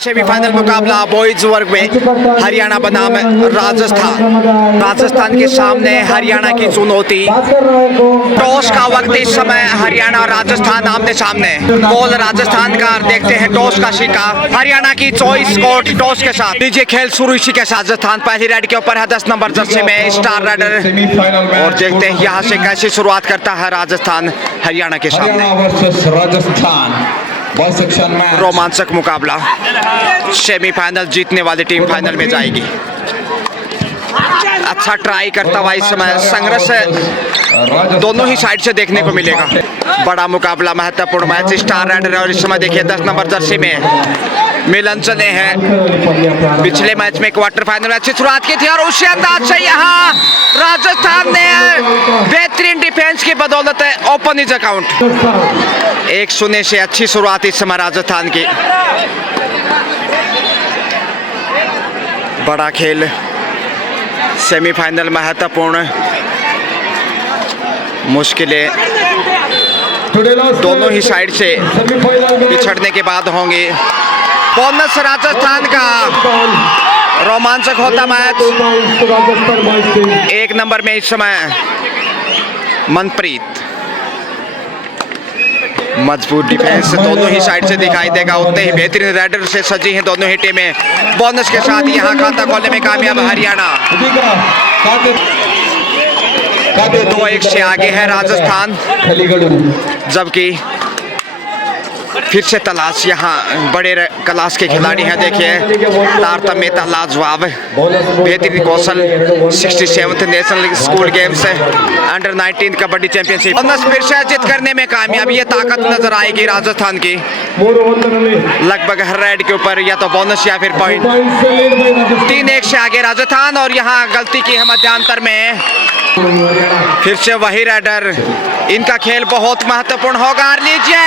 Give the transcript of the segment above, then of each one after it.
Semifinal मुकाबला boys वर्ग में हरियाणा बनाम राजस्थान के सामने हरियाणा की चुनौती। टॉस का वक्त इस समय हरियाणा और राजस्थान आमने सामने। बॉल राजस्थान का, देखते हैं टॉस का शिकार। हरियाणा की चॉइस कोर्ट टॉस के साथ। लीजिए खेल शुरू इसी के साथ। राजस्थान पहली रेड के ऊपर है 10 नंबर जर्सी में स्टार राइडर, और देखते हैं यहाँ से कैसी शुरुआत करता है राजस्थान हरियाणा के सामने। रोमांचक मुकाबला। सेमीफाइनल जीतने वाली टीम फाइनल में जाएगी। अच्छा ट्राई करता हुआ इस समय संघर्ष दोनों ही साइड से देखने को मिलेगा। बड़ा मुकाबला, महत्वपूर्ण मैच। स्टार राइडर और इस समय देखिए 10 नंबर जर्सी में मिलन चले हैं। पिछले मैच में क्वार्टर फाइनल में अच्छी शुरुआत की थी और उसी अंदाज से यहाँ राजस्थान ने बेहतरीन डिफेंस की बदौलत ओपन इज अकाउंट 1-0 से अच्छी शुरुआत इस समय राजस्थान की। बड़ा खेल, सेमीफाइनल महत्वपूर्ण, मुश्किलें दोनों ही साइड से पिछड़ने के बाद होंगे। बोनस राजस्थान का। रोमांचक होता मैच। 1 नंबर में इस समय मनप्रीत। मजबूत डिफेंस दोनों ही साइड से दिखाई देगा। उतने ही बेहतरीन राइडर से सजी हैं दोनों ही टीमें। बोनस के साथ यहाँ खाता खोलने में कामयाब हरियाणा। 2-1 से आगे है राजस्थान, जबकि फिर से तलाश। यहाँ बड़े क्लास के खिलाड़ी हैं, देखिए तारतम्यता लाजवाब, बेहतरीन कौशल। 67th national school games under 19 kabaddi championship bonus फिर से अर्जित करने में कामयाब। ये ताकत नजर आएगी राजस्थान की। लगभग हर राइड के ऊपर या तो बोनस या फिर पॉइंट। 3-1 से आगे राजस्थान, और यहाँ गलती की है मध्यांतर में। फिर से वही राइडर। इनका खेल बहुत महत्वपूर्ण होगा। लीजिए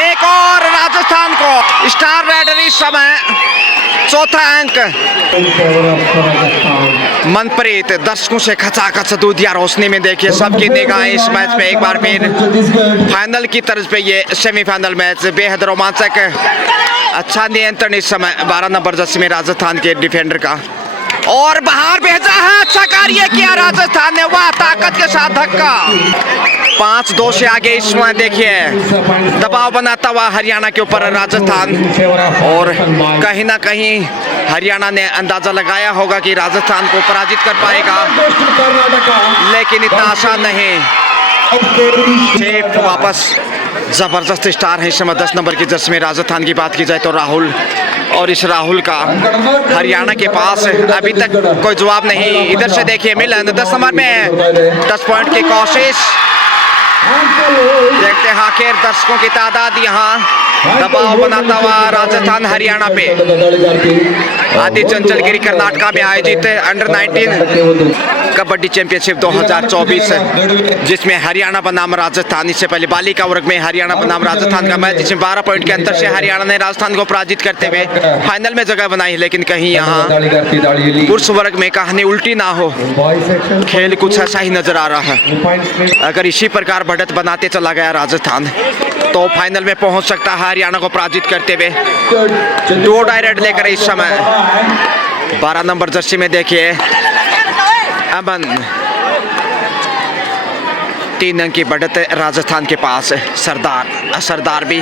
एक और राजस्थान को स्टार राइडर इस समय 4था अंक। मनप्रीत दर्शकों से खचाखच दूधिया रोशनी में देखिए सबकी निगाह इस मैच में। एक बार फिर फाइनल की तर्ज पे ये सेमीफाइनल मैच बेहद रोमांचक। अच्छा नियंत्रण इस समय 12 नंबर जर्सी में राजस्थान के डिफेंडर का, और बाहर भेजा है। अच्छा कार्य किया राजस्थान ने, वाह ताकत के साथ धक्का। 5-2 से आगे इस समय देखिए दबाव बनाता हुआ हरियाणा के ऊपर राजस्थान, और कहीं ना कहीं हरियाणा ने अंदाजा लगाया होगा कि राजस्थान को पराजित कर पाएगा, लेकिन इतना आसान नहीं। वापस जबरदस्त स्टार है इस समय 10 नंबर की जर्सी में राजस्थान की बात की जाए तो राहुल, और इस राहुल का हरियाणा के पास अभी तक कोई जवाब नहीं। इधर से देखिए मिलन 10 नंबर में 10 पॉइंट की कोशिश। देखते हैं आखिर दर्शकों की तादाद यहाँ दबाव बनाता हुआ राजस्थान हरियाणा पे। आदि चंचलगिरी कर्नाटका में आयोजित अंडर 19 कबड्डी चैंपियनशिप 2024, जिसमें हरियाणा बनाम राजस्थान। इससे पहले बालिका वर्ग में हरियाणा बनाम राजस्थान का मैच, जिसमें 12 पॉइंट के अंतर से हरियाणा ने राजस्थान को पराजित करते हुए फाइनल में जगह बनाई। लेकिन कहीं यहाँ पुरुष वर्ग में कहानी उल्टी ना हो, खेल कुछ ऐसा ही नजर आ रहा है। अगर इसी प्रकार बढ़त बनाते चला गया राजस्थान तो फाइनल में पहुंच सकता है हरियाणा को पराजित करते हुए। 2 डायरेक्ट लेकर इस समय 12 नंबर जर्सी में देखिए अमन। 3 अंक की बढ़त राजस्थान के पास। सरदार भी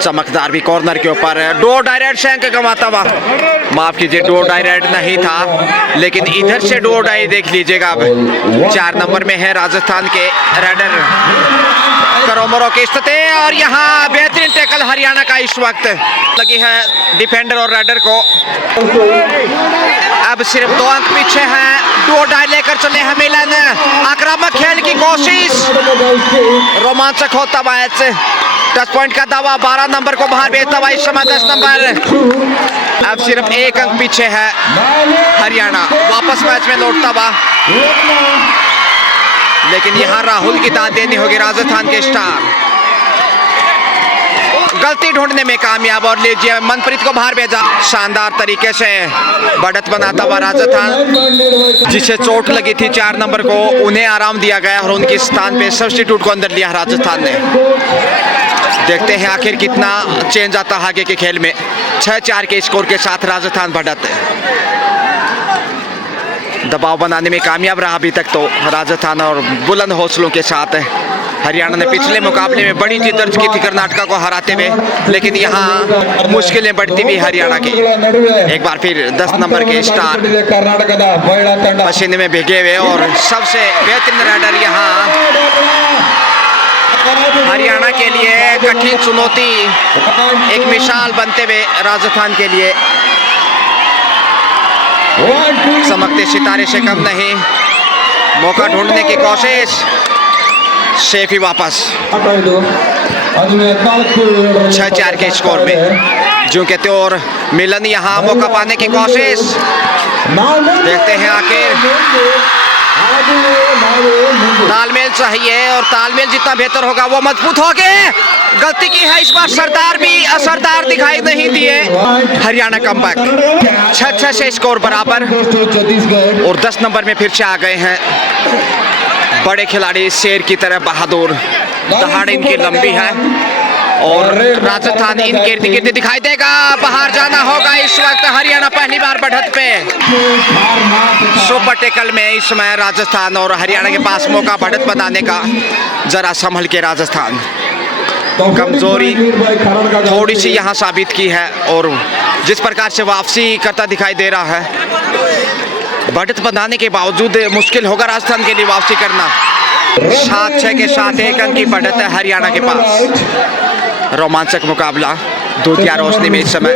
चमकदार भी कॉर्नर के ऊपर 2 डायरेक्ट से अंक कमाता हुआ। माफ कीजिए 2 डायरेक्ट नहीं था, लेकिन इधर से 2 डाई देख लीजिएगा। अब 4 नंबर में है राजस्थान के राइडर करोमरो की स्थिति, और यहाँ बेहतरीन टैकल हरियाणा का इस वक्त लगी है डिफेंडर और राइडर को। अब सिर्फ 2 अंक पीछे हैं। 2 डाई लेकर चले हैं मिलन। आक्रामक खेल की कोशिश, रोमांचक होता मैच। 10 पॉइंट का दावा 12 नंबर को बाहर भेजता हुआ इस समय 10 नंबर। अब सिर्फ 1 अंक पीछे है हरियाणा। वापस मैच में लौटता हुआ, लेकिन यहाँ राहुल की दाद देनी होगी राजस्थान के स्टार। गलती ढूंढने में कामयाब, और लीजिए मनप्रीत को बाहर भेजा। शानदार तरीके से बढ़त बनाता हुआ राजस्थान। जिसे चोट लगी थी 4 नंबर को, उन्हें आराम दिया गया और उनके स्थान पे सब्स्टिट्यूट को अंदर लिया राजस्थान ने। देखते हैं आखिर कितना चेंज आता है आगे के खेल में। 6-4 के स्कोर के साथ राजस्थान बढ़त दबाव बनाने में कामयाब रहा अभी तक तो राजस्थान, और बुलंद हौसलों के साथ हरियाणा ने पिछले मुकाबले में बड़ी जीत दर्ज की थी कर्नाटका को हराते हुए, लेकिन यहाँ मुश्किलें बढ़ती हुई हरियाणा की। एक बार फिर 10 नंबर के स्टार पसीने में भीगे हुए और सबसे बेहतरीन राइडर यहाँ हरियाणा के लिए कठिन चुनौती, एक मिसाल बनते हुए राजस्थान के लिए। चमकते सितारे से कम नहीं, मौका ढूंढने की कोशिश, सेफ ही वापस 6-4 के स्कोर में जो कहते और मिलन यहाँ मौका पाने की कोशिश। देखते हैं आखिर तालमेल चाहिए, और तालमेल जितना बेहतर होगा वो मजबूत हो गए। गलती की है इस बार, सरदार भी असरदार दिखाई नहीं दिए। हरियाणा कमबैक 6-6 से स्कोर बराबर, और 10 नंबर में फिर से आ गए हैं बड़े खिलाड़ी शेर की तरह बहादुर। दहाड़ इनकी लंबी है और राजस्थान इनके इर्द गिर्द दिखाई देगा। बाहर जाना होगा इस वक्त। हरियाणा पहली बार बढ़त पे सुपर टेकल में इस समय राजस्थान, और हरियाणा के पास मौका बढ़त बनाने का। जरा संभल के राजस्थान, कमजोरी थोड़ी सी यहाँ साबित की है, और जिस प्रकार से वापसी करता दिखाई दे रहा है, बढ़त बनाने के बावजूद मुश्किल होगा राजस्थान के लिए वापसी करना। 7-6 के साथ 1 अंक की बढ़त है हरियाणा के पास। रोमांचक मुकाबला दूधिया रोशनी में इस समय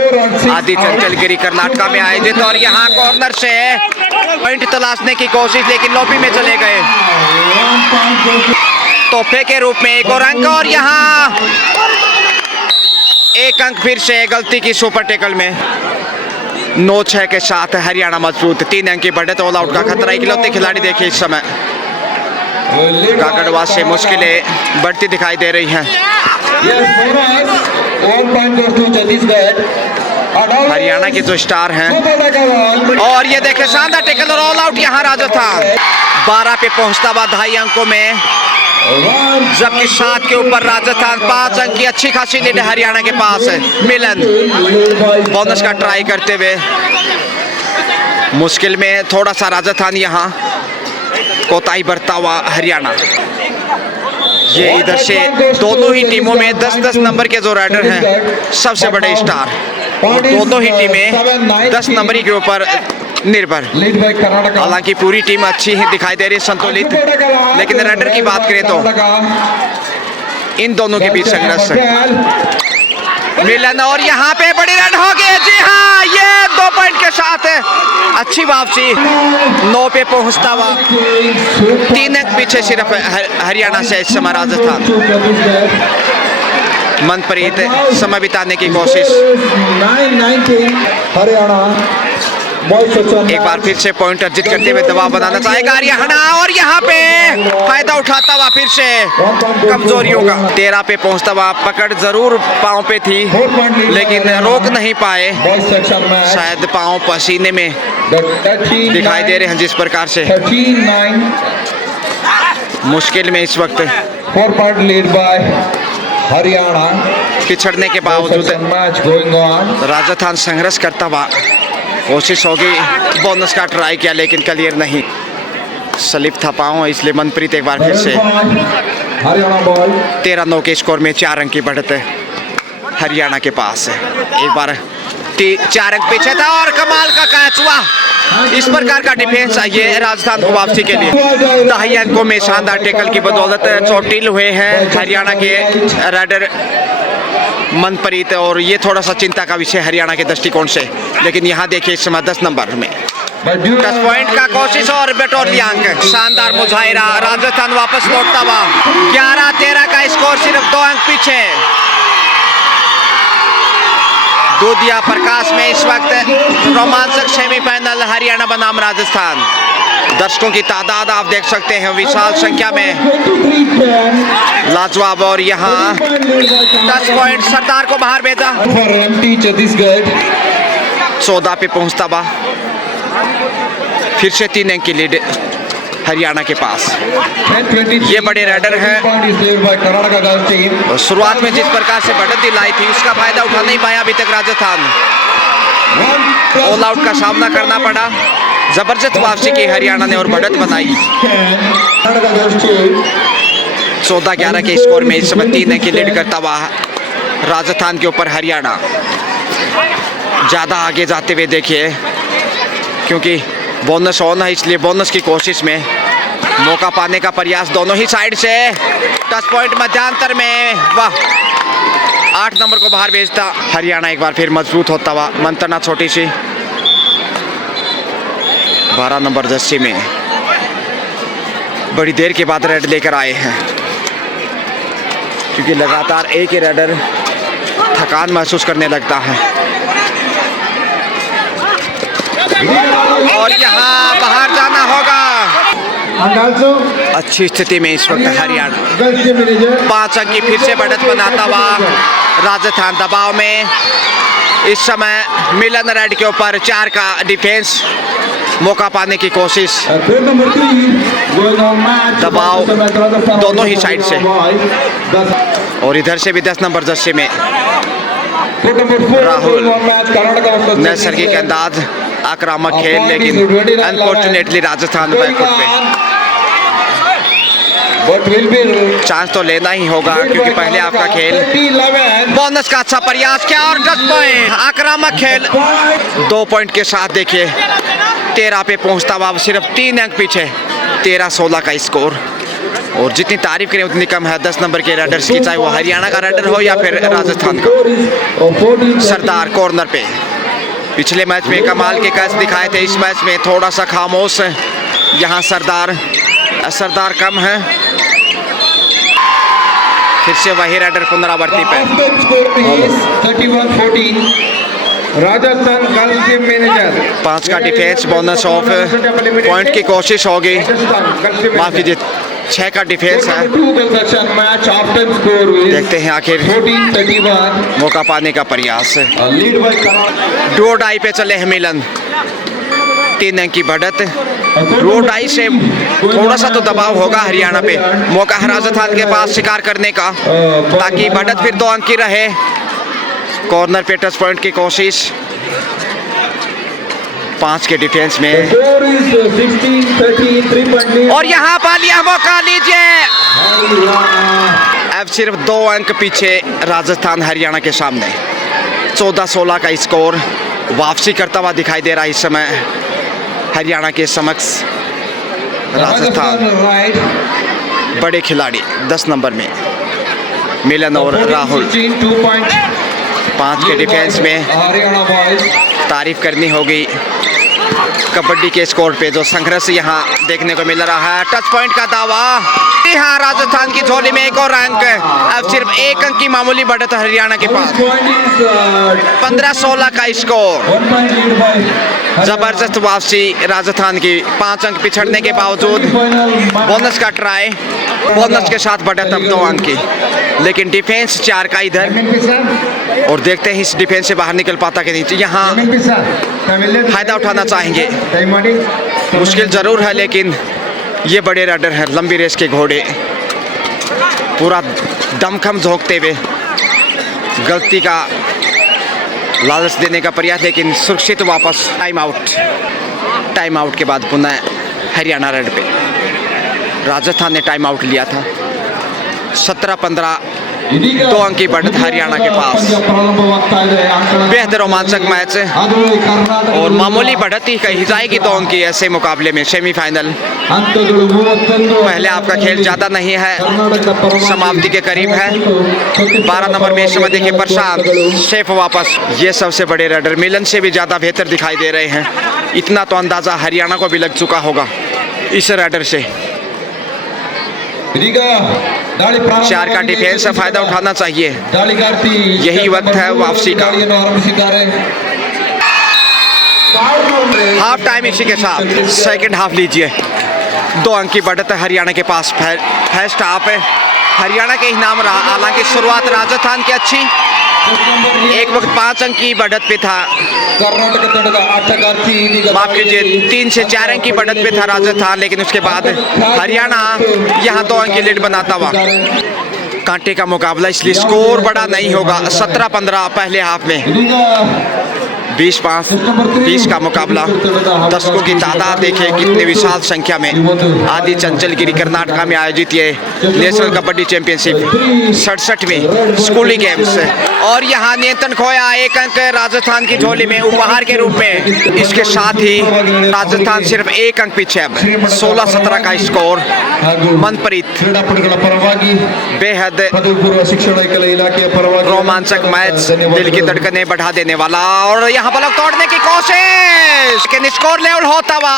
आदि चंचलगिरी कर्नाटका में आयोजित, और यहाँ कॉर्नर से पॉइंट तलाशने की कोशिश, लेकिन लॉबी में चले गए। तोहफे के रूप में एक और अंक, और यहाँ 1 अंक फिर से गलती की सुपर टेकल में। 9-6 के साथ हरियाणा मजबूत, 3 अंक की बढ़त। ऑल आउट का खतरा, इकलौते खिलाड़ी देखिए इस समय काकड़वा से मुश्किलें बढ़ती दिखाई दे रही हैं। हरियाणा के जो स्टार हैं, और ये देखे शानदार टेकल और ऑल आउट यहाँ राजस्थान 12 पे पहुंचता हुआ 2.5 अंकों में, जबकि 7 के ऊपर राजस्थान 5 अंक की अच्छी खासी लीड हरियाणा के पास है। मिलन बोनस का ट्राई करते हुए मुश्किल में थोड़ा सा राजस्थान, यहाँ कोताही बरता हुआ हरियाणा। ये इधर से दोनों ही टीमों में 10-10 नंबर के जो राइडर हैं सबसे बड़े स्टार, और दोनों ही टीमें 10 नंबरी के ऊपर निर्भर। हालांकि पूरी टीम अच्छी ही दिखाई दे रही है, संतुलित, लेकिन राइडर की बात करें तो इन दोनों के बीच संघर्ष है। मिलन, और यहाँ पे बड़ी रन हो गई। जी हाँ, ये 2 पॉइंट के साथ अच्छी वापसी। 9 पे पहुंचता हुआ 3 अंक पीछे सिर्फ हरियाणा से इस समय राजस्थान। मनप्रीत समय बिताने की कोशिश, एक बार फिर से पॉइंट अर्जित करते हुए दबाव बनाना चाहेगा हरियाणा, और यहाँ पे फायदा उठाता हुआ फिर से कमजोरियों का। 13 पे पहुंचता हुआ पकड़ जरूर पांव पे थी, लेकिन रोक नहीं पाए। शायद पांव पसीने में दिखाई दे रहे हैं जिस प्रकार से। मुश्किल में इस वक्त 4 पॉइंट लीड बाय हरियाणा। पिछड़ने के बावजूद राजस्थान संघर्ष करता हुआ कोशिश होगी, बोनस का ट्राई किया लेकिन क्लियर नहीं। स्लिप था पाँव, इसलिए मनप्रीत एक बार फिर से 13-9 के स्कोर में 4 अंक की बढ़त है हरियाणा के पास। एक बार 4 अंक पीछे था और कमाल का कैच हुआ। इस प्रकार का डिफेंस ये राजस्थान को वापसी के लिए 2.5 अंकों में शानदार टेकल की बदौलत चोटिल हुए हैं हरियाणा के राइडर मनप्रीत, और ये थोड़ा सा चिंता का विषय हरियाणा के दृष्टिकोण से। लेकिन यहाँ देखिए इस समय 10 नंबर में 10 पॉइंट का कोशिश और बटोरिया अंक। शानदार मुजाहिरा, राजस्थान वापस लौटता हुआ 11-13 का स्कोर, सिर्फ 2 अंक पीछे। दूधिया प्रकाश में इस वक्त रोमांचक सेमीफाइनल हरियाणा बनाम राजस्थान। दर्शकों की तादाद आप देख सकते हैं विशाल संख्या में, लाजवाब। और यहाँ 10 पॉइंट सरदार को बाहर भेजा। 14 पे पहुंचता हुआ फिर से 3 अंक की लीड हरियाणा के पास। 10-23 ये बड़े राइडर हैं। point is saved by Karnataka girls team. और शुरुआत में जिस प्रकार से बढ़त दिलाई थी उसका फायदा उठा नहीं पाया अभी तक राजस्थान। ऑल आउट का सामना करना पड़ा। जबरदस्त वापसी की हरियाणा ने और बढ़त बनाई। 14-11 के स्कोर में इस समय 3 की लीड करता हुआ राजस्थान के ऊपर हरियाणा। ज़्यादा आगे जाते हुए देखिए, क्योंकि बोनस ऑन है इसलिए बोनस की कोशिश में मौका पाने का प्रयास दोनों ही साइड से। टच पॉइंट मध्यांतर में, वाह, 8 नंबर को बाहर भेजता हरियाणा। एक बार फिर मजबूत होता हुआ मंत्रणा छोटी सी 12 नंबर जर्सी में बड़ी देर के बाद रेड लेकर आए हैं, क्योंकि लगातार एक ही रेडर थकान महसूस करने लगता है। और यहाँ बाहर जाना होगा। अच्छी स्थिति में इस वक्त हरियाणा। 5 अंक की फिर से बढ़त बनाता हुआ राजस्थान दबाव में। इस समय मिलन रेड के ऊपर 4 का डिफेंस, मौका पाने की कोशिश। दबाव दोनों ही साइड से, और इधर से भी 10 नंबर जर्सी में राहुल। नैसर्गिक अंदाज, आक्रामक खेल, लेकिन अनफॉर्चुनेटली राजस्थान बैकफुट पे। चांस तो लेना ही होगा, क्योंकि पहले आपका खेल बोनस का अच्छा प्रयास किया और 10 पॉइंट। आक्रामक खेल 2 पॉइंट के साथ देखिए 13 पे पहुंचता हुआ सिर्फ 3 अंक पीछे। 13-16 का स्कोर। और जितनी तारीफ करें उतनी कम है 10 नंबर के राइडर्स की, चाहे वो हरियाणा का राइडर हो या फिर राजस्थान का। सरदार कॉर्नर पे पिछले मैच में कमाल के कैच दिखाए थे, इस मैच में थोड़ा सा खामोश है। यहाँ सरदार कम है। फिर से वही राइडर पुनरावृत्ति पे। 31-14 राजस्थान गर्ल्स टीम मैनेजर। 5 का डिफेंस, बोनस ऑफ पॉइंट की कोशिश होगी। माफ कीजिए, 6 का डिफेंस है। देखते हैं आखिर मौका पाने का प्रयास। डो डाई पे चले हैं मिलन। 3 अंक की बढ़त। रो डाई से थोड़ा सा तो दबाव होगा हरियाणा पे। मौका है राजस्थान के पास शिकार करने का, ताकि बढ़त फिर 2 अंक की रहे। कॉर्नर पे टच पॉइंट की कोशिश। 5 के डिफेंस में, और यहाँ पा लिया मौका, लीजिए। अब सिर्फ 2 अंक पीछे राजस्थान हरियाणा के सामने। 14-16 का स्कोर। वापसी करता हुआ दिखाई दे रहा है इस समय हरियाणा के समक्ष राजस्थान। बड़े खिलाड़ी 10 नंबर में मिलन और राहुल। 5 के डिफेंस में तारीफ करनी होगी कबड्डी के स्कोर पे, जो संघर्ष यहाँ देखने को मिल रहा है। टच पॉइंट का दावा। हाँ, राजस्थान की झोली में एक और अंक। अब सिर्फ 1 अंक की मामूली बढ़त हरियाणा के पास। 15-16 का स्कोर। जबरदस्त वापसी राजस्थान की। 5 अंक पिछड़ने के बावजूद बोनस का ट्राई, बोनस के साथ बढ़त अब 2 अंक की, लेकिन डिफेंस 4 का इधर। और देखते हैं इस डिफेंस से बाहर निकल पाता कि नहीं। यहाँ फायदा उठाना चाहेंगे, मुश्किल जरूर है, लेकिन ये बड़े राइडर हैं, लंबी रेस के घोड़े। पूरा दमखम झोंकते हुए गलती का लालच देने का प्रयास, लेकिन सुरक्षित वापस। टाइम आउट के बाद पुनः हरियाणा रेड पे। राजस्थान ने टाइम आउट लिया था। 17-15 2 अंक की बढ़त हरियाणा के पास। बेहद रोमांचक मैच, और मामूली बढ़त ही कही जाएगी 2 अंक की ऐसे मुकाबले में। सेमीफाइनल पहले आपका खेल ज़्यादा नहीं है, समाप्ति के करीब है। 12 नंबर में इस समय देखिए प्रशांत सेफ वापस। ये सबसे बड़े राइडर मिलन से भी ज़्यादा बेहतर दिखाई दे रहे हैं। इतना तो अंदाज़ा हरियाणा को भी लग चुका होगा इस राइडर से। 4 का डिफेंस से फायदा उठाना चाहिए, यही वक्त है वापसी का। हाफ टाइम इसी के साथ सेकंड हाफ लीजिए। 2 अंक की बढ़त है हरियाणा के पास। फर्स्ट हाफ है हरियाणा के ही नाम रहा, हालांकि शुरुआत राजस्थान की अच्छी, एक वक्त 5 अंक की बढ़त पे था, ಕರ್ನಾಟಕ ತಂಡದ ಆಟಗಾರ್ತಿ ಇದೀಗ माफ कीजिए 3 से 4 अंक की बढ़त पे था राजस्थान, लेकिन उसके बाद हरियाणा यहाँ 2 अंक की लीड बनाता हुआ। कांटे का मुकाबला, इसलिए स्कोर बड़ा नहीं होगा। 17-15 पहले हाफ में, 20-20 का मुकाबला। दर्शकों की तादाद देखिए कितनी विशाल संख्या में। आदि चंचलगिरी कर्नाटका में आयोजित ये नेशनल कबड्डी चैंपियनशिप 67वीं स्कूली गेम्स, और यहाँ नियंत्रण खोया। 1 अंक राजस्थान की झोली में उपहार के रूप में। इसके साथ ही राजस्थान सिर्फ 1 अंक पीछे, अब 16-17 का स्कोर। मनप्रीत ಕ್ರೀಡಾಪಟುಗಳ ಪರವಾಗಿ बेहद ಪದವಿ ಪೂರ್ವ ಶಿಕ್ಷಣ ಇಲಾಖೆಯ ಪರವಾಗಿ रोमांचक मैच, दिल की धड़कनें बढ़ा देने वाला। और यहाँ ब्लॉक तोड़ने की कोशिश, लेकिन स्कोर लेवल होता हुआ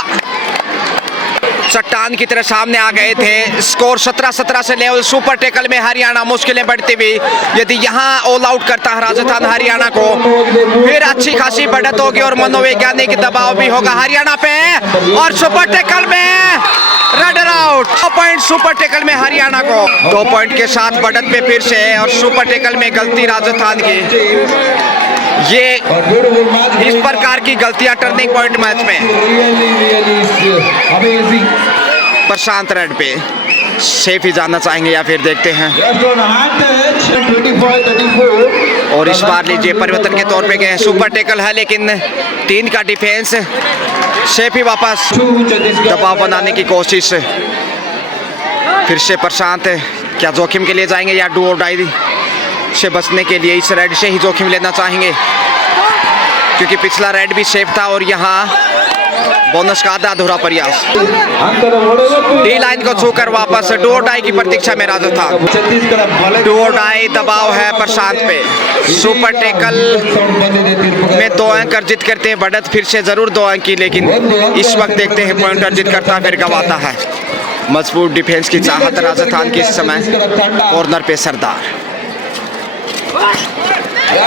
चट्टान की तरह सामने आ गए थे। स्कोर 17-17 से लेवल। सुपर टैकल में हरियाणा मुश्किलें बढ़ती हुई। यदि यहाँ ऑल आउट करता है राजस्थान हरियाणा को, फिर अच्छी खासी बढ़त होगी और मनोवैज्ञानिक दबाव भी होगा हरियाणा पे। और सुपर टैकल में runner out. 2 point super tackle में हरियाणा को, 2 पॉइंट के साथ बढ़त पे फिर से। और सुपर टैकल में गलती राजस्थान की। ये इस प्रकार की गलतियां टर्निंग पॉइंट मैच में। प्रशांत रेड पे सेफ ही जाना चाहेंगे या फिर देखते हैं। और इस बार लीजिए परिवर्तन के तौर पे गए। सुपर टैकल है लेकिन 3 का डिफेंस। सेफ ही वापस दबाव बनाने की कोशिश। फिर से प्रशांत क्या जोखिम के लिए जाएंगे या डू और डाई से बचने के लिए इस रेड से ही जोखिम लेना चाहेंगे, क्योंकि पिछला रेड भी सेफ था। और यहाँ बोनस का आधा अधूरा प्रयास। डी लाइन को छूकर वापस डू और डाई की प्रतीक्षा में राजस्थान। डू और डाई दबाव है प्रशांत पे। सुपर टैकल में 2 अंक अर्जित करते हैं। बढ़त फिर से जरूर 2 अंक की, लेकिन इस वक्त देखते हैं पॉइंट अर्जित करता फिर गवाता है। मजबूत डिफेंस की चाहत राजस्थान की इस समय। कॉर्नर पे सरदार,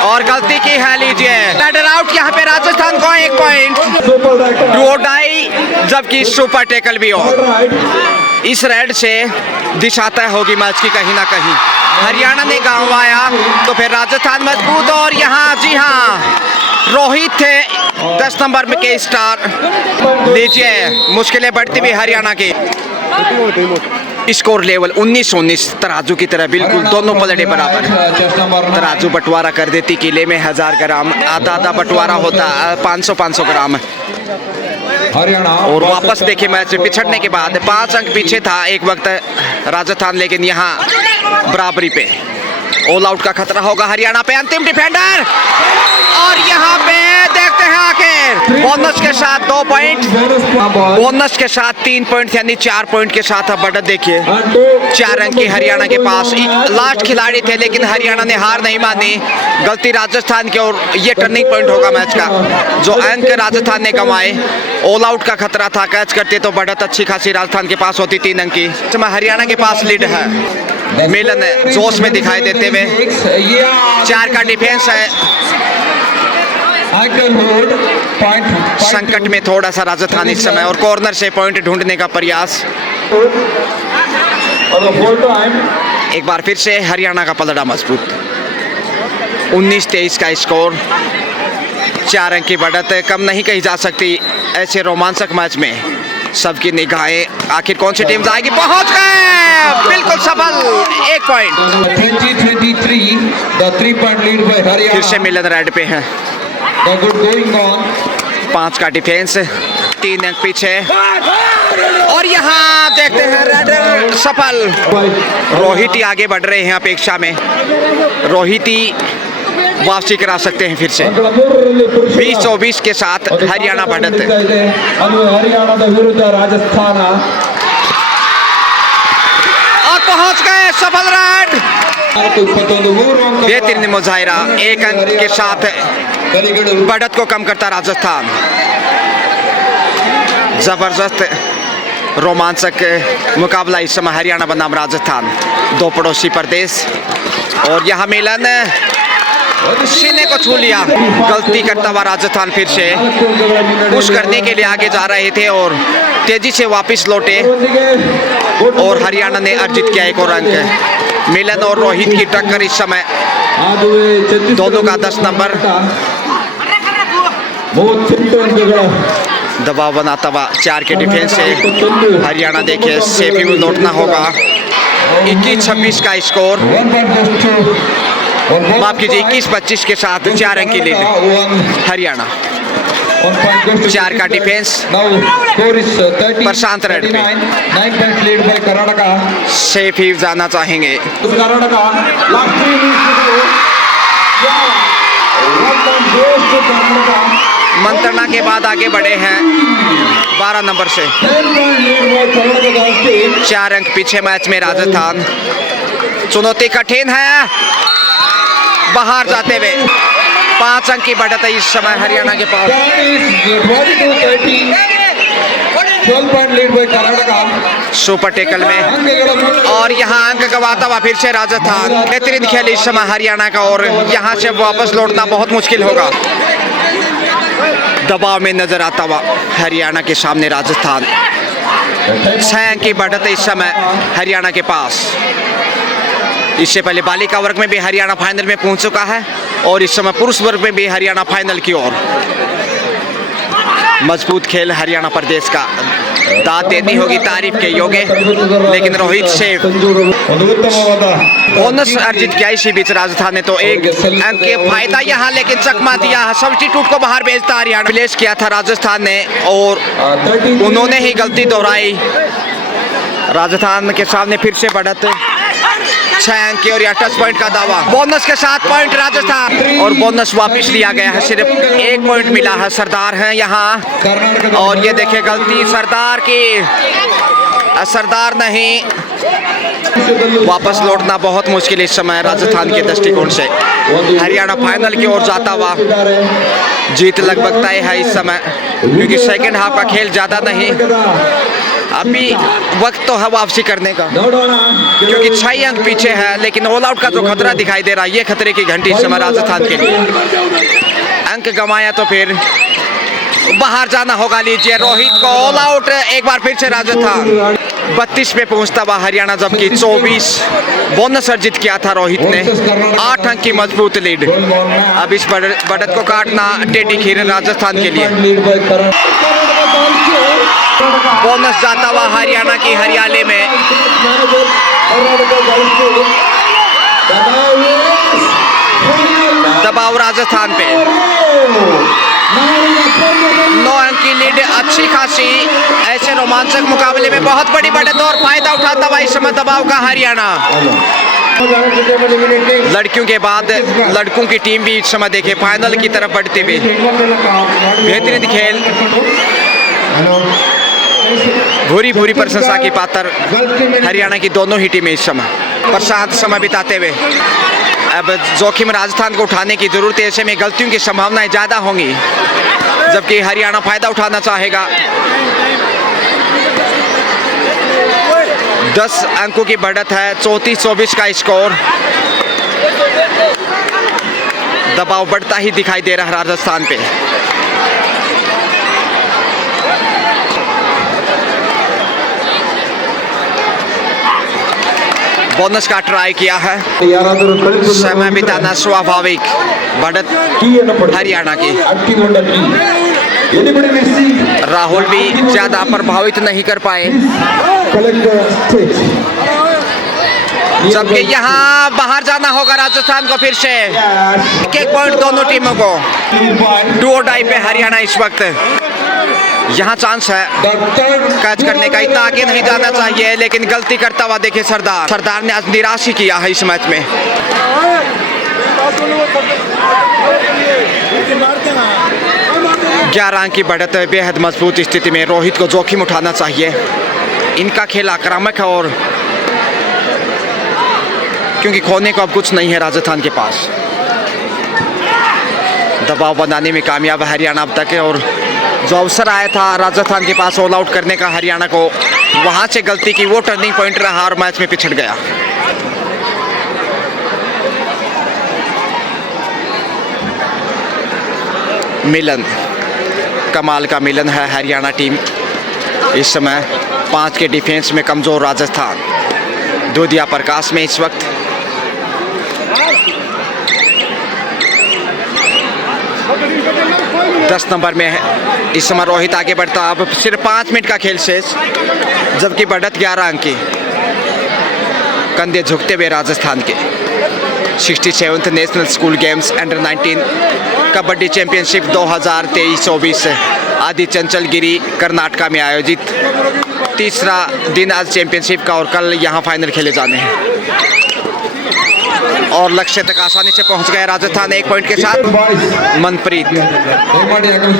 और गलती की है लीजिए रनर आउट। यहाँ पे राजस्थान को 1 पॉइंट। डू और डाई, जबकि सुपर टैकल भी हो। इस रेड से दिशा तय होगी मैच की कहीं ना कहीं। हरियाणा ने गंवाया तो फिर राजस्थान मजबूत। और यहाँ जी हाँ रोहित थे 10 नंबर में के स्टार। लीजिए मुश्किलें बढ़ती हुई हरियाणा की। स्कोर लेवल 19-19 तराजू की तरह बिल्कुल, दोनों पलड़े बराबर। तराजू बंटवारा कर देती किले में 1000 ग्राम, आधा बंटवारा होता 500 ग्राम। और वापस देखिए मैच पिछड़ने के बाद 5 अंक पीछे था एक वक्त राजस्थान, लेकिन यहाँ बराबरी पे। ऑल आउट का खतरा होगा हरियाणा पे। अंतिम डिफेंडर, और यहाँ पे देखते हैं आखिर बोनस के साथ 2 पॉइंट, बोनस के साथ 3 पॉइंट, यानी 4 पॉइंट के साथ अब बढ़त देखिए। 4 अंक की हरियाणा के पास। लास्ट खिलाड़ी थे लेकिन हरियाणा ने हार नहीं मानी। गलती राजस्थान की, और ये टर्निंग पॉइंट होगा मैच का। जो अंक राजस्थान ने कमाए, ऑल आउट का खतरा था। कैच करते तो बढ़त अच्छी खासी राजस्थान के पास होती 3 अंक की। इसमें हरियाणा के पास लीड है। मिलन जोश में दिखाई देते हुए 4 का डिफेंस है। संकट में थोड़ा सा राजस्थान इस समय, और कॉर्नर से पॉइंट ढूंढने का प्रयास। एक बार फिर से हरियाणा का पलड़ा मजबूत। 19-23 का स्कोर। 4 अंक की बढ़त कम नहीं कही जा सकती ऐसे रोमांचक मैच में। सबकी निगाहें आखिर कौन सी टीम जाएगी। पहुंच गए, बिल्कुल सफल। 1 पॉइंट। फिर से मिलन रेड पे है। 5 का डिफेंस, 3 अंक पीछे। और यहाँ देखते हैं रेडर सफल। रोहित ही आगे बढ़ रहे हैं अपेक्षा में। रोहित ही वापसी करा सकते हैं फिर से। 20-24 के साथ हरियाणा बढ़त। और पहुंच गए सफल रेड। बेहतरीन मुजाहिरा। 1 अंक के साथ बढ़त को कम करता राजस्थान। जबरदस्त रोमांचक मुकाबला इस समय हरियाणा बनाम राजस्थान, 2 पड़ोसी प्रदेश। और यहाँ मिलन सीने को छू लिया। गलती करता हुआ राजस्थान फिर से पुश करने के लिए आगे जा रहे थे और तेजी से वापस लौटे, और हरियाणा ने अर्जित किया 1 और अंक। मिलन और रोहित की टक्कर इस समय दोनों का 10 नंबर। 38 अंकಗಳ दबाव बनाता हुआ 4 के डिफेंस से हरियाणा देखिए सेफ ही लौटना होगा। 21-26 का स्कोर, माफ कीजिए 21-25 के साथ 4 अंक की लीड हरियाणा। 4 का डिफेंस प्रशांत रेड पे 9 point lead by Karnataka. Safe ही जाना चाहेंगे। कर्नाटक लास्ट 3 मिनट्स मंत्रणा के बाद आगे बढ़े हैं 12 नंबर से। 4 अंक पीछे मैच में राजस्थान। चुनौती कठिन है, बाहर जाते हुए 5 अंक की बढ़त है इस समय हरियाणा के पास। 12 point lead by Karnataka. Super tackle में और यहाँ अंक गवाता हुआ फिर से राजस्थान। बेहतरीन खेल इस समय हरियाणा का और यहाँ से वापस लौटना बहुत मुश्किल होगा। दबाव में नजर आता हुआ हरियाणा के सामने राजस्थान। 6 अंक की बढ़त है इस समय हरियाणा के पास। इससे पहले बालिका वर्ग में भी हरियाणा फाइनल में पहुंच चुका है और इस समय पुरुष वर्ग में भी हरियाणा फाइनल की ओर। मजबूत खेल हरियाणा प्रदेश का, दाद देनी होगी तारीफ के योग्य, लेकिन रोहित से बोनस अर्जित किया इसी बीच राजस्थान ने तो 1 अंक के फायदा यहाँ लेकिन चकमा दिया। सब्स्टिट्यूट को बाहर भेजता हरियाणा। प्लेस किया था राजस्थान ने और उन्होंने ही गलती दोहराई। राजस्थान के सामने फिर से बढ़त 6 अंक की और 28 पॉइंट का दावा। बोनस के 7 पॉइंट राजस्थान और बोनस वापस लिया गया है। सिर्फ 1 पॉइंट मिला है। सरदार हैं यहाँ और ये देखिए गलती सरदार की। सरदार नहीं, वापस लौटना बहुत मुश्किल इस समय राजस्थान के दृष्टिकोण से। हरियाणा फाइनल की ओर जाता हुआ जीत लगभग तय है इस समय, क्योंकि सेकेंड हाफ का खेल ज़्यादा नहीं, अभी वक्त तो है वापसी करने का, क्योंकि 6 अंक पीछे है। लेकिन ऑल आउट का जो खतरा दिखाई दे रहा है, ये खतरे की घंटी इस समय राजस्थान के लिए। अंक गंवाया तो फिर बाहर जाना होगा। लीजिए रोहित को ऑल आउट। एक बार फिर से राजस्थान 32 पे पहुंचता हुआ हरियाणा, जबकि 24 बोनस अर्जित किया था रोहित ने। 8 अंक की मजबूत लीड। अब इस बढ़त को काटना टेढ़ी खीर राजस्थान के लिए। बोनस जाता हुआ हरियाणा की हरियाले में। दबाव राजस्थान पे। 9 अंक की लीड अच्छी खासी। ऐसे रोमांचक मुकाबले में बहुत बड़ी बढ़त और फायदा उठाता हुआ इस समय दबाव का हरियाणा। लड़कियों के बाद लड़कों की टीम भी इस समय देखे फाइनल की तरफ बढ़ती हुई। बेहतरीन खेल, भूरी भूरी प्रशंसा की पात्र हरियाणा की दोनों ही टीमें इस समय। प्रशांत समय बिताते हुए अब जोखिम राजस्थान को उठाने की जरूरत है। ऐसे में गलतियों की संभावनाएं ज़्यादा होंगी, जबकि हरियाणा फायदा उठाना चाहेगा। 10 अंकों की बढ़त है। 34-24 का स्कोर। दबाव बढ़ता ही दिखाई दे रहा है राजस्थान पे। बोनस का ट्राई किया है। समय बिताना स्वाभाविक। बढ़त हरियाणा की। राहुल भी ज्यादा प्रभावित नहीं कर पाए, जबकि यहाँ बाहर जाना होगा राजस्थान को फिर से। 1 पॉइंट दोनों टीमों को। डू और डाई पे हरियाणा इस वक्त। यहाँ चांस है कैच करने का। इतना आगे नहीं जाना चाहिए, लेकिन गलती करता हुआ देखिए सरदार ने आज निराश ही किया है इस मैच में। 11 अंक की बढ़त है। बेहद मजबूत स्थिति में रोहित को जोखिम उठाना चाहिए। इनका खेल आक्रामक है और क्योंकि खोने को अब कुछ नहीं है राजस्थान के पास। दबाव बनाने में कामयाब है हरियाणा अब तक है और जो अवसर आया था राजस्थान के पास ऑल आउट करने का हरियाणा को, वहां से गलती की। वो टर्निंग पॉइंट रहा और मैच में पिछड़ गया। मिलन, कमाल का मिलन है हरियाणा टीम इस समय। 5 के डिफेंस में कमजोर राजस्थान। दूधिया प्रकाश में इस वक्त 10 नंबर में है इस समय रोहित आगे बढ़ता। अब सिर्फ 5 मिनट का खेल शेष, जबकि बढ़त 11 अंक की। कंधे झुकते हुए राजस्थान के 67th national school games under 19 kabaddi championship 2023-24 आदि चंचलगिरी कर्नाटका में आयोजित तीसरा दिन आज चैंपियनशिप का, और कल यहाँ फाइनल खेले जाने हैं। और लक्ष्य तक आसानी से पहुंच गए राजस्थान 1 पॉइंट के साथ। मनप्रीत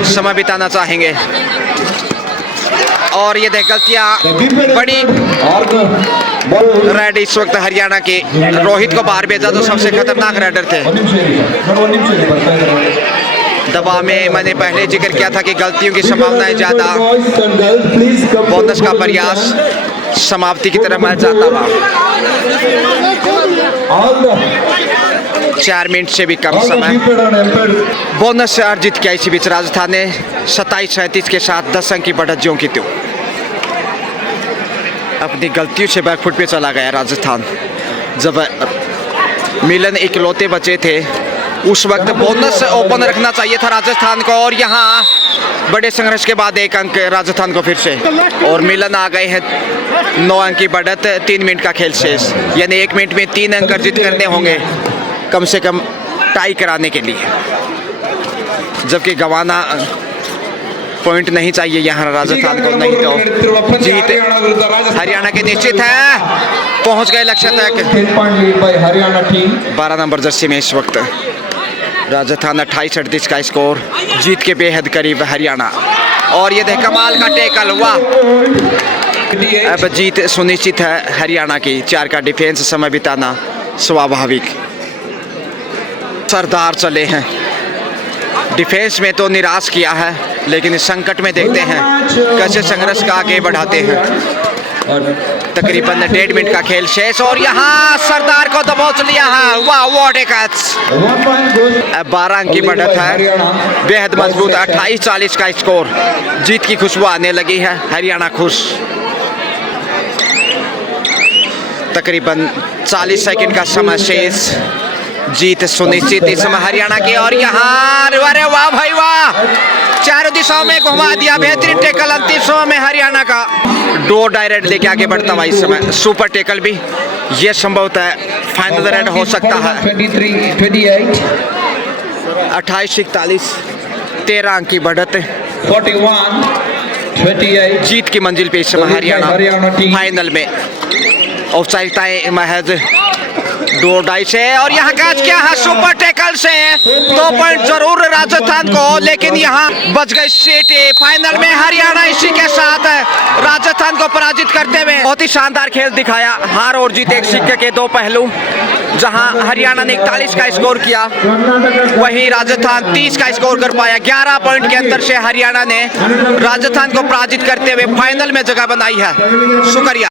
समय बिताना चाहेंगे, और ये देख गलतियां बड़ी। रेड इस वक्त हरियाणा के रोहित को बाहर भेजा, जो सबसे खतरनाक रेडर थे। दबाव में मैंने पहले जिक्र किया था कि गलतियों की संभावनाएं ज्यादा। बोनस का प्रयास समाप्ति की तरफ मैं जाता हुआ। 4 मिनट से भी कम समय बोनस से अर्जित किया। इसी बीच राजस्थान ने 27-37 के साथ 10 अंक की बढ़त ज्यों की त्यों अपनी गलतियों से बैकफुट पे चला गया राजस्थान। जब मिलन इकलौते बचे थे उस वक्त बोनस ओपन रखना चाहिए था राजस्थान को, और यहाँ बड़े संघर्ष के बाद 1 अंक राजस्थान को फिर से। और मिलन आ गए हैं 9 अंक की बढ़त, 3 मिनट का खेल शेष, यानी 1 मिनट में 3 अंक अर्जित करने होंगे कम से कम टाई कराने के लिए, जबकि गंवाना पॉइंट नहीं चाहिए यहाँ राजस्थान को, नहीं तो जीत हरियाणा के निश्चित है। पहुंच गए लक्ष्य तक। 12 नंबर जर्सी में इस वक्त राजस्थान 28-38 का स्कोर, जीत के बेहद करीब हरियाणा। और ये देख कमाल का टेकल हुआ। अब जीत सुनिश्चित है हरियाणा की। 4 का डिफेंस समय बिताना स्वाभाविक। सरदार चले हैं डिफेंस में, तो निराश किया है, लेकिन इस संकट में देखते हैं कैसे संघर्ष का आगे बढ़ाते हैं। तकरीबन 1.5 मिनट का खेल शेष, और यहाँ सरदार को दबोच लिया है। वाह व्हाट ए कैच। अब 12 अंक की बढ़त है, बेहद मजबूत। 28-40 का स्कोर, जीत की खुशबू आने लगी है, हरियाणा खुश। तकरीबन 40 सेकंड का समय शेष, जीत सुनिश्चित इस समय हरियाणा की। और यहाँ अरे वाह भाई वाह, चारों दिशाओं में घुमा दिया, बेहतरीन टेकल अंतिम समय में हरियाणा का। डोर डायरेक्ट लेके आगे बढ़ता हुआ इस समय, सुपर टेकल भी। ये संभवतः फाइनल रेड हो सकता है। 28-41, 13 अंक की बढ़त, 41-28 जीत की मंजिल पे इस समय हरियाणा फाइनल में। औपचारिकताएं महज 2 डाई से, और यहाँ कैच क्या है सुपर टैकल से। 2 पॉइंट जरूर राजस्थान को, लेकिन यहाँ बच गई सीटी। फाइनल में हरियाणा इसी के साथ राजस्थान को पराजित करते हुए बहुत ही शानदार खेल दिखाया। हार और जीत एक सिक्के के 2 पहलू। जहां हरियाणा ने 41 का स्कोर किया, वहीं राजस्थान 30 का स्कोर कर पाया। 11 पॉइंट के अंतर से हरियाणा ने राजस्थान को पराजित करते हुए फाइनल में जगह बनाई है। शुक्रिया।